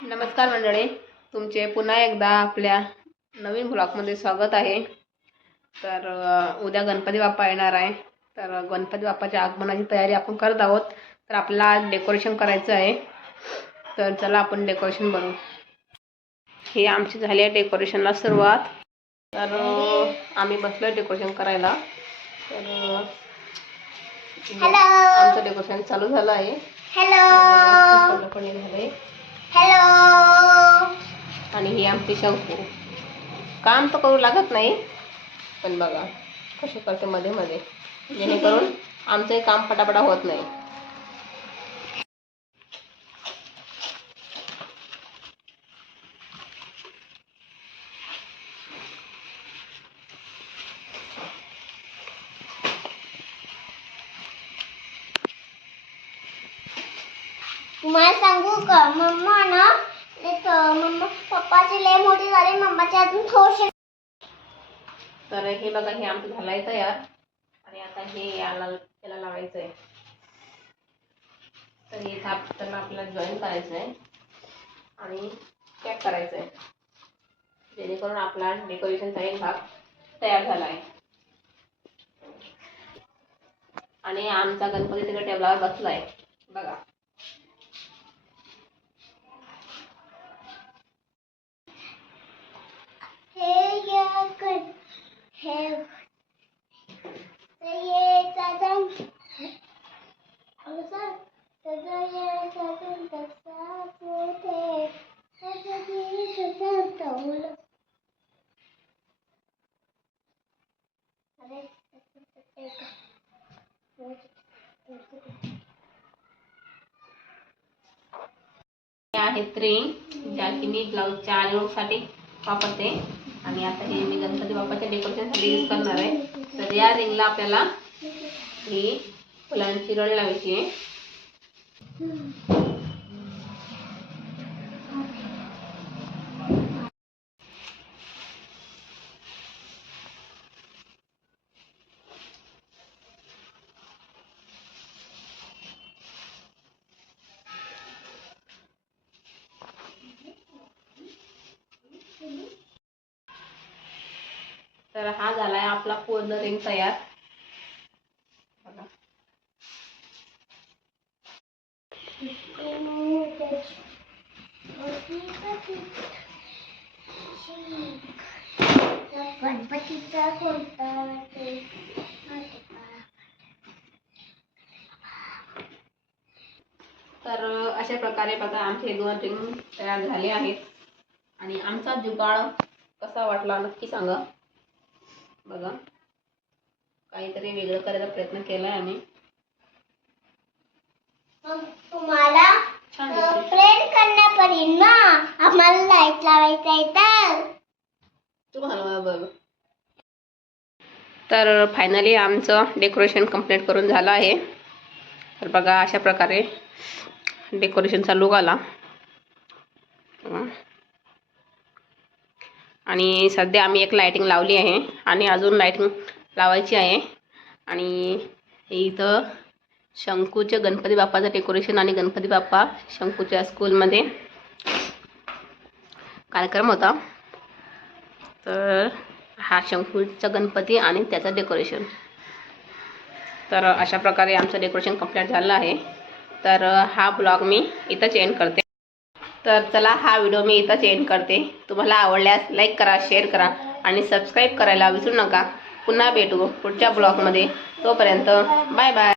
नमस्कार मंडळी तुमचे पुन्हा एकदा आपल्या नवीन ब्लॉगमध्ये स्वागत आहे. तर उद्या गणपती बाप्पा येणार आहे. तर गणपती बाप्पाच्या आगमनाची तयारी आपण करत आहोत. तर आपल्याला आज डेकोरेशन करायचं आहे. तर चला आपण डेकोरेशन बनवू ही आमची झाली आहे डेकोरेशनला सुरुवात. तर आम्ही बसलो डेकोरेशन करायला. तर आमचं डेकोरेशन चालू झालं आहे. हॅलो आणि ही आमची शंकू. काम तर करू लागत नाही पण बघा कसे करते मध्ये मध्ये. जेणेकरून आमचंही काम पटापटा होत नाही. तुम्हाला सांगू का? मम्मा ना मम्मा पप्पाची लय मोठी झाली. मम्माची अजून थोडीशी तर हे बघा हे आमचं झालंय तयार. आणि आता हे याला त्याला लावायचं आहे तर हे थाप तर आपल्याला जॉईन करायचं आहे आणि पॅक करायचं आहे जेणेकरून आपला डेकोरेशनचा एक भाग तयार झाला आहे आणि आमचा गणपती तिकडे टेबलावर बसला आहे बघा हे या कर हे ते ये चादन असं सगळं ये चादन तसाच होते सगळी सुद्धा तवल अरे हे आहेत रिंग ज्या की मी ब्लाऊजच्या आलूसाठी वापरते. आणि आता हे मी गणपती बाप्पाच्या डेकोरेशनसाठी यूज करणार आहे. तर या रिंगला आपल्याला ही फुलांची रळ लावायची आहे. आपला पूर्ण रिंग तयार. बघा. गणपतीचा कोणता ते तर अशा प्रकारे बघा आमचे दोन रिंग तयार झाले आहेत. आणि आमचा जुगाड कसा वाटला नक्की सांगा. बघा. काहीतरी वेगळं करायचा प्रयत्न केला आहे आम्ही तुम्हाला फ्रेंड ना आम्हाला लाइट लावायचा आहे तर. बघ. तर फायनली आमचं डेकोरेशन कंप्लीट करून झालं आहे. तर बघा अशा प्रकारे डेकोरेशनचा लुक आला. आणि सध्या आम्ही एक लायटिंग लावली आहे आणि अजून लायटिंग लावायची आहे. आणि इथं शंकूच्या गणपती बाप्पाचं डेकोरेशन आणि गणपती बाप्पा शंकूच्या स्कूलमध्ये कार्यक्रम होता. तर हा शंकूचा गणपती आणि त्याचं डेकोरेशन तर अशा प्रकारे आमचं डेकोरेशन कंप्लीट झालं आहे. तर हा ब्लॉग मी इथंच एंड करते. तर चला हा व्हिडिओ मी इथंच एंड करते. तुम्हाला आवडल्यास लाईक करा शेअर करा आणि सबस्क्राईब करायला विसरू नका. पुन्हा भेटू पुढच्या ब्लॉगमध्ये तोपर्यंत बाय बाय